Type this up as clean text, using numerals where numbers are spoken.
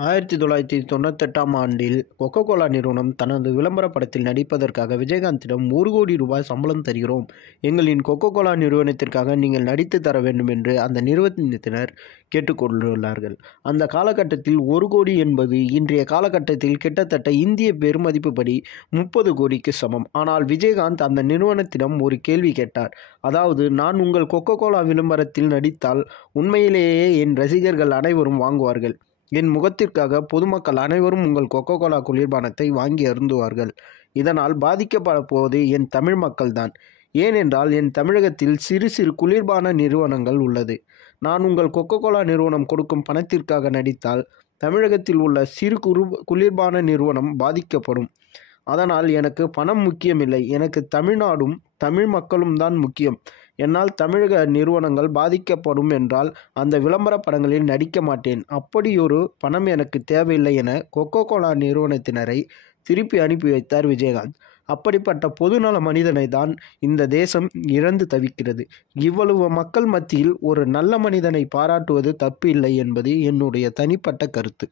1998ஆம் ஆண்டில் Coca Cola நிறுவனம் தனது விளம்பர படத்தில் நடிப்பதற்காக விஜயகாந்திடம் ₹1,00,00,000 சம்பளம் தருகிறோம். எங்களின் கொக்கோ கோலா நிறுவனத்திற்காக நீங்கள் நடித்து தர வேண்டும் என்று அந்த நிறுவனத்தினர் கேட்டுக்கொண்டுள்ளார்கள். அந்த காலகட்டத்தில் 1 கோடி என்பது இன்றைய காலகட்டத்தில் கிட்டத்தட்ட இந்திய பெறுமதிப்படி 30 கோடிக்கு சமம். ஆனால் விஜயகாந்த் அந்த நிறுவனத்திடம் ஒரு கேள்வி கேட்டார். அதாவது, நான் உங்கள் கொக்கோ கோலா விளம்பரத்தில் நடித்தால் உண்மையிலேயே என் ரசிகர்கள் அனைவரும் வாங்குவார்கள். என் முகத்திற்காக பொதுமக்கள் அனைவரும் உங்கள் கொக்கோ கோலா குளிர்பானத்தை வாங்கி அருந்துவார்கள். இதனால் பாதிக்கப்பட போவது என் தமிழ் மக்கள்தான். ஏனென்றால் என் தமிழகத்தில் சிறு சிறு குளிர்பான நிறுவனங்கள் உள்ளது. நான் உங்கள் கொக்கோ கோலா நிறுவனம் கொடுக்கும் பணத்திற்காக நடித்தால் தமிழகத்தில் உள்ள சிறு குளிர்பான நிறுவனம் பாதிக்கப்படும். அதனால் எனக்கு பணம் முக்கியமில்லை. எனக்கு தமிழ்நாடும் தமிழ் மக்களும் தான் முக்கியம். என்னால் தமிழக நிறுவனங்கள் பாதிக்கப்படும் என்றால் அந்த விளம்பர படங்களில் நடிக்க மாட்டேன். அப்படியொரு பணம் எனக்கு தேவையில்லை என கொக்கோ கோலா நிறுவனத்தினரை திருப்பி அனுப்பி வைத்தார் விஜயகாந்த். அப்படிப்பட்ட பொதுநல மனிதனை தான் இந்த தேசம் இழந்து தவிக்கிறது. இவ்வளவு மக்கள் மத்தியில் ஒரு நல்ல மனிதனை பாராட்டுவது தப்பு இல்லை என்பது என்னுடைய தனிப்பட்ட கருத்து.